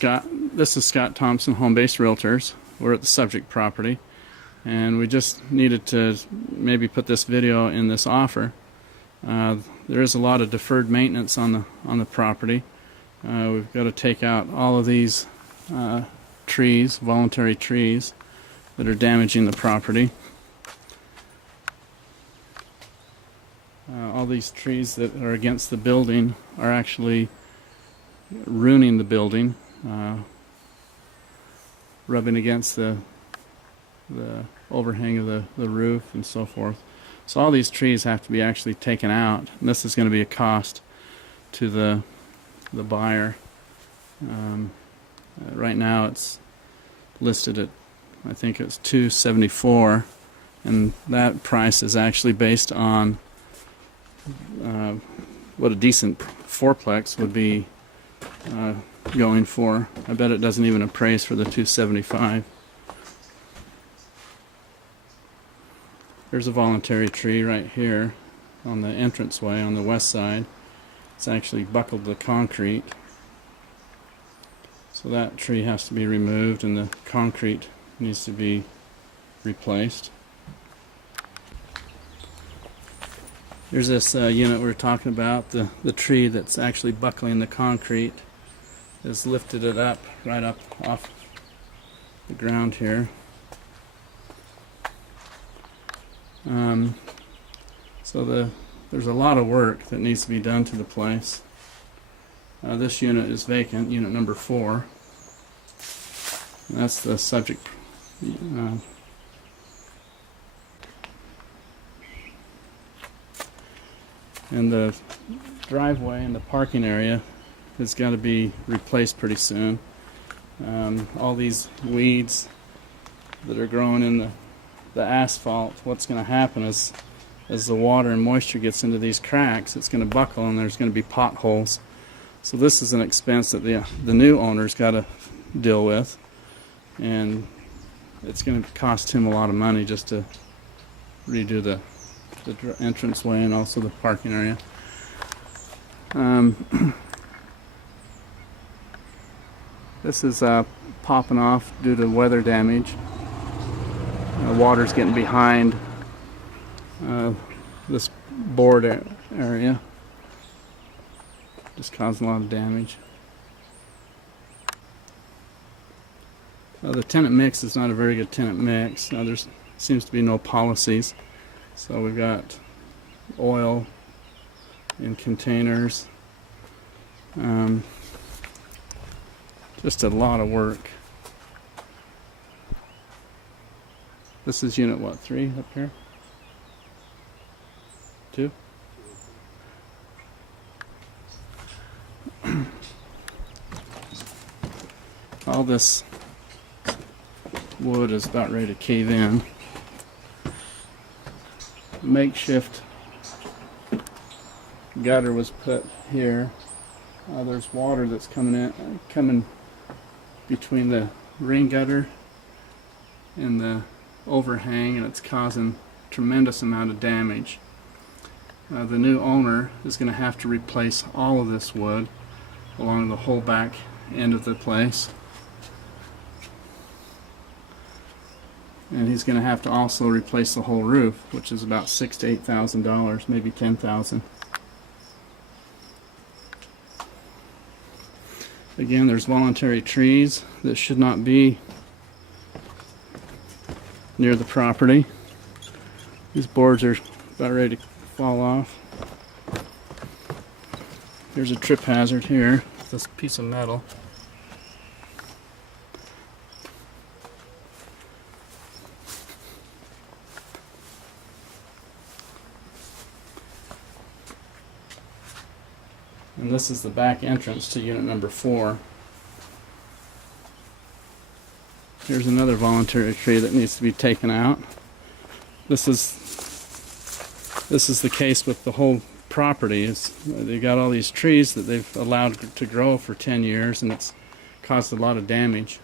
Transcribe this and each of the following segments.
Scott. This is Scott Thompson, Home Base Realtors. We're at the subject property, and we just needed to maybe put this video in this offer. There is a lot of deferred maintenance on the property. We've got to take out all of these trees, voluntary trees, that are damaging the property. All these trees that are against the building are actually ruining the building, rubbing against the overhang of the roof and so forth. So all these trees have to be actually taken out, and this is going to be a cost to the buyer. Right now it's listed at, I think it's $274, and that price is actually based on what a decent fourplex would be going for. I bet it doesn't even appraise for the $275. There's a voluntary tree right here on the entranceway on the west side. It's actually buckled the concrete, so that tree has to be removed and the concrete needs to be replaced. There's this unit we were talking about. The tree that's actually buckling the concrete has lifted it up, right up off the ground here. So there's a lot of work that needs to be done to the place. This unit is vacant, unit number 4. That's the subject. And the driveway and the parking area has got to be replaced pretty soon. All these weeds that are growing in the asphalt, what's going to happen is as the water and moisture gets into these cracks, it's going to buckle and there's going to be potholes. So this is an expense that the new owner's got to deal with, and it's going to cost him a lot of money just to redo the entranceway and also the parking area. This is popping off due to weather damage. Water's getting behind this board area, just causing a lot of damage. The tenant mix is not a very good tenant mix. There seems to be no policies. So we've got oil in containers. Just a lot of work. This is unit what, 3 up here? 2? All this wood is about ready to cave in. Makeshift gutter was put here. There's water that's coming between the rain gutter and the overhang, and it's causing a tremendous amount of damage. The new owner is going to have to replace all of this wood along the whole back end of the place. And he's going to have to also replace the whole roof, which is about $6,000 to $8,000, maybe $10,000. Again, there's voluntary trees that should not be near the property. These boards are about ready to fall off. Here's a trip hazard here, this piece of metal. And this is the back entrance to unit number 4. Here's another voluntary tree that needs to be taken out. This is the case with the whole property. They've got all these trees that they've allowed to grow for 10 years, and it's caused a lot of damage.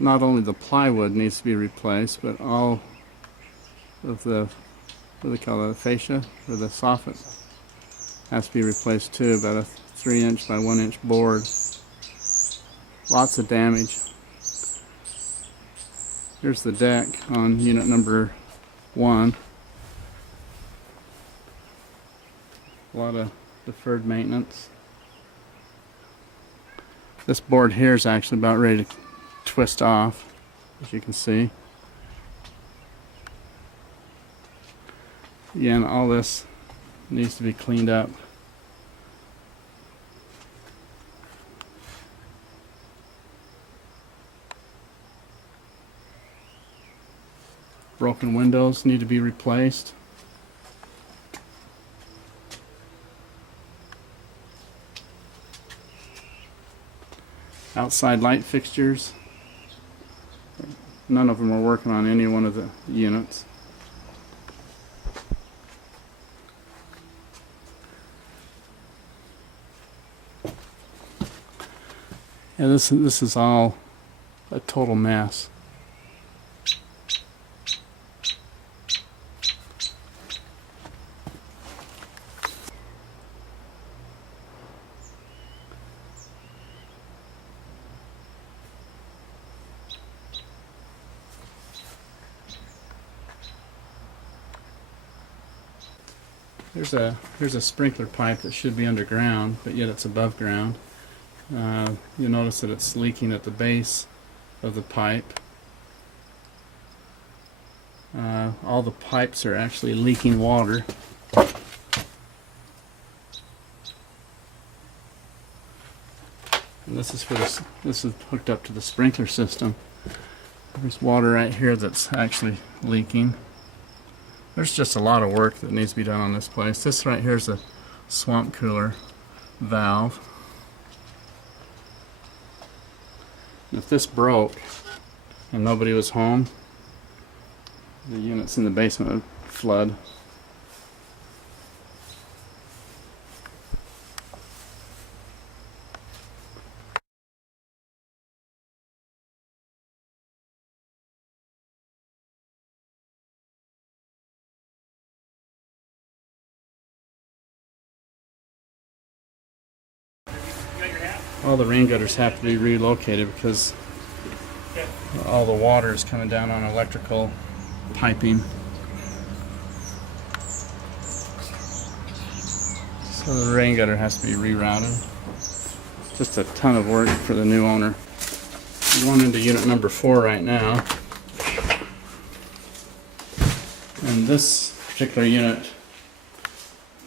not only the plywood needs to be replaced, but all of the, what do they call it, the fascia or the soffit has to be replaced too. About a 3-inch by 1-inch board. Lots of damage. Here's the deck on unit number 1. A lot of deferred maintenance. This board here is actually about ready to twist off, as you can see. Again, all this needs to be cleaned up. Broken windows need to be replaced. Outside light fixtures. None of them are working on any one of the units. Yeah, this is all a total mess. Here's a sprinkler pipe that should be underground, but yet it's above ground. You'll notice that it's leaking at the base of the pipe. All the pipes are actually leaking water. And this is hooked up to the sprinkler system. There's water right here that's actually leaking. There's just a lot of work that needs to be done on this place. This right here is a swamp cooler valve. If this broke and nobody was home, the units in the basement would flood. All the rain gutters have to be relocated because all the water is coming down on electrical piping. So the rain gutter has to be rerouted. Just a ton of work for the new owner. I'm going into unit number 4 right now. And this particular unit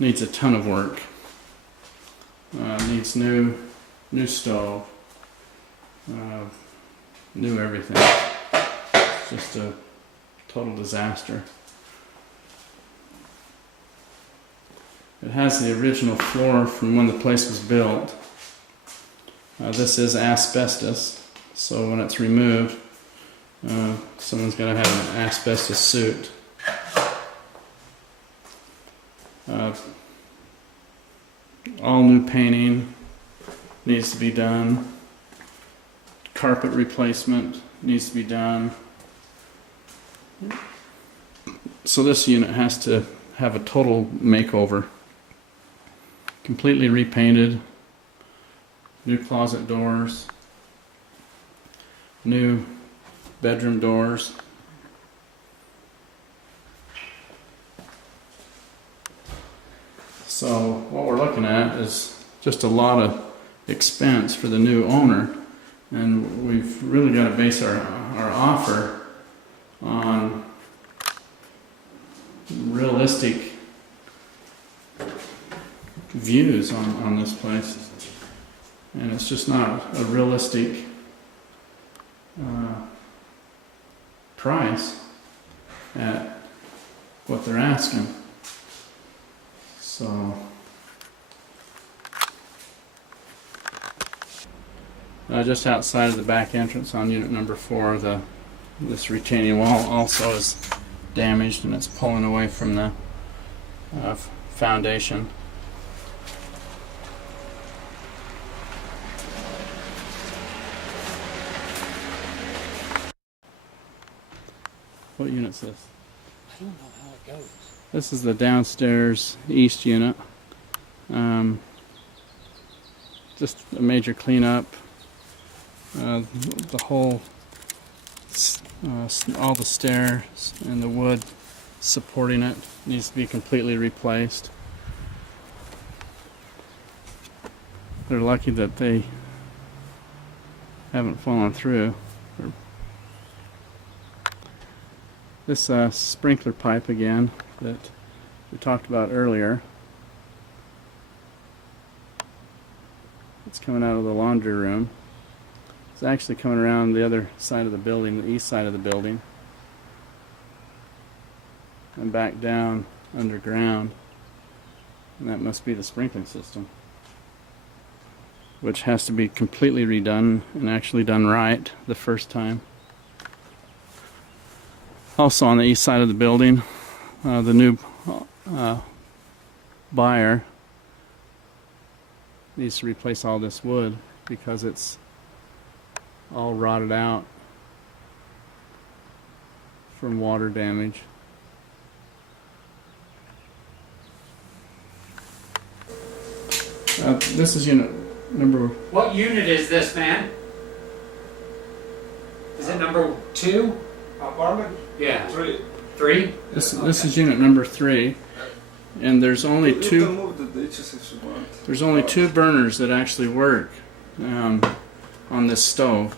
needs a ton of work. Needs new stove, new everything. It's just a total disaster. It has the original floor from when the place was built. This is asbestos, so when it's removed, someone's going to have an asbestos suit. All new painting needs to be done. Carpet replacement needs to be done. So this unit has to have a total makeover. Completely repainted. New closet doors. New bedroom doors. So what we're looking at is just a lot of expense for the new owner, and we've really got to base our offer on realistic views on this place, and it's just not a realistic price at what they're asking. So just outside of the back entrance on unit number 4, this retaining wall also is damaged and it's pulling away from the foundation. What unit's this? I don't know how it goes. This is the downstairs east unit. Just a major cleanup. The whole, all the stairs and the wood supporting it needs to be completely replaced. They're lucky that they haven't fallen through. This sprinkler pipe again that we talked about earlier. It's coming out of the laundry room. It's actually coming around the other side of the building, the east side of the building, and back down underground. And that must be the sprinkling system, which has to be completely redone and actually done right the first time. Also on the east side of the building, the new buyer needs to replace all this wood because it's all rotted out from water damage. This is unit number... What unit is this, man? Is it number 2? Apartment? Yeah. 3. 3? This is unit number 3, and there's only You can two. move the ditches if you want. There's only 2 burners that actually work on this stove,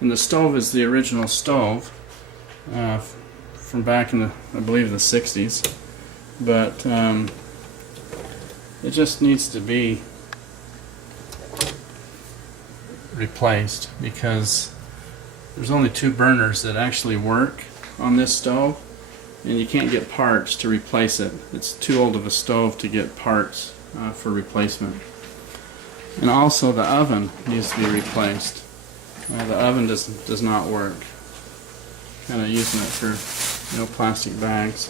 and the stove is the original stove from back in the, I believe, the 60s, but it just needs to be replaced because there's only 2 burners that actually work on this stove, and you can't get parts to replace it. It's too old of a stove to get parts for replacement. And also the oven needs to be replaced. The oven does not work. Kind of using it for plastic bags.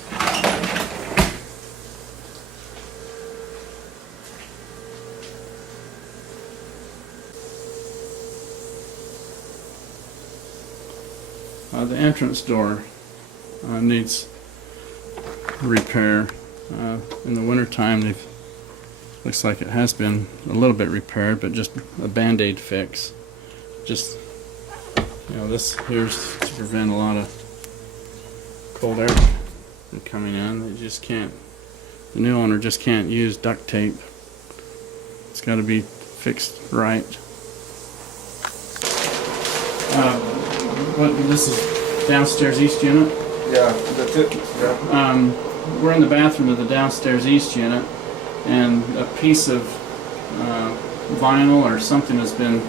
The entrance door needs repair. In the wintertime, looks like it has been a little bit repaired, but just a band-aid fix. Just, this here's to prevent a lot of cold air from coming in. They just can't, the new owner just can't use duct tape. It's got to be fixed right. This is downstairs east unit. Yeah, that's it. Yeah. We're in the bathroom of the downstairs east unit, and a piece of vinyl or something has been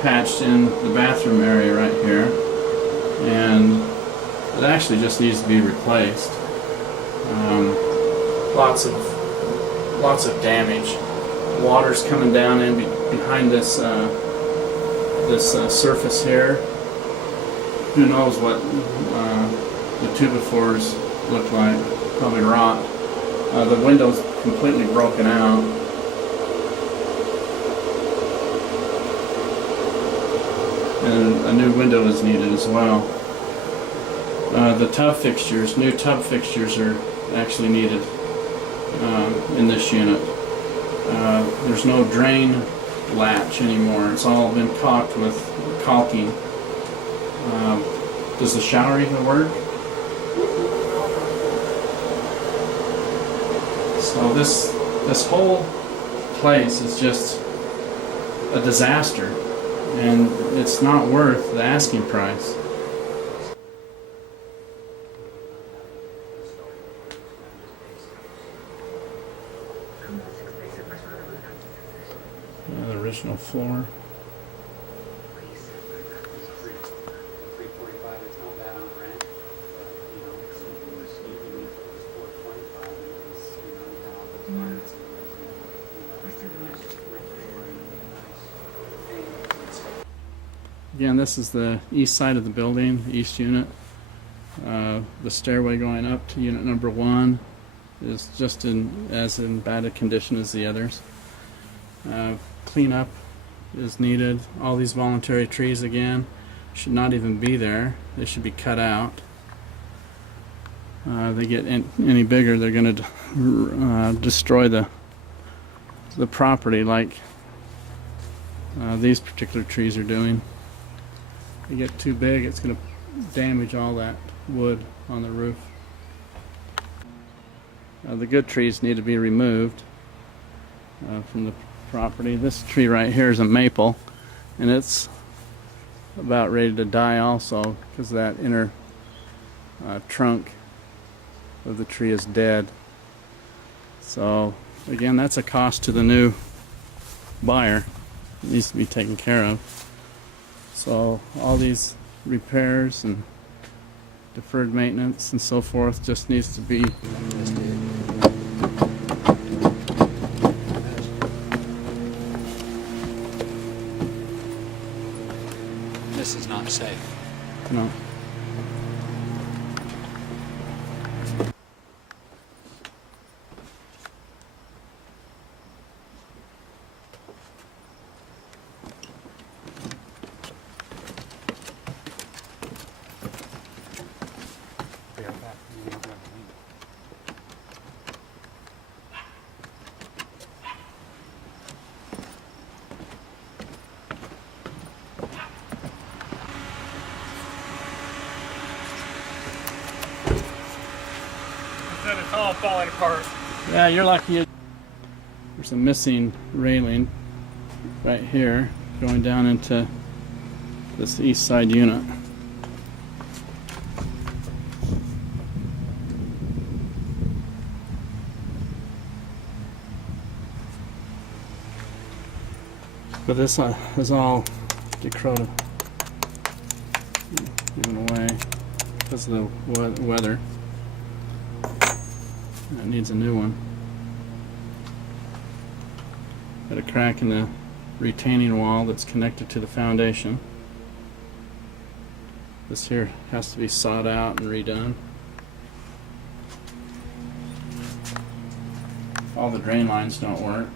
patched in the bathroom area right here, and it actually just needs to be replaced. Lots of damage. Water's coming down in behind this surface here. Who knows what the tubifores look like? Probably rot. The window's completely broken out. And a new window is needed as well. The tub fixtures, new tub fixtures are actually needed in this unit. There's no drain latch anymore. It's all been caulked with caulking. Does the shower even work? So this whole place is just a disaster, and it's not worth the asking price. The original floor. Again, this is the east side of the building, east unit. The stairway going up to unit number 1 is just as in bad a condition as the others. Cleanup is needed. All these voluntary trees again should not even be there. They should be cut out. they get any bigger, they're going to destroy the property, like these particular trees are doing. They get too big, it's going to damage all that wood on the roof. The good trees need to be removed from the property. This tree right here is a maple, and it's about ready to die also because that inner trunk of the tree is dead. So again, that's a cost to the new buyer. It needs to be taken care of. So all these repairs and deferred maintenance and so forth just needs to be This is not safe. no. It's all falling apart. Yeah, you're lucky. There's a missing railing right here going down into this east side unit. But this is all decrepit, given away because of the weather. It needs a new one. Got a crack in the retaining wall that's connected to the foundation. This here has to be sawed out and redone. All the drain lines don't work.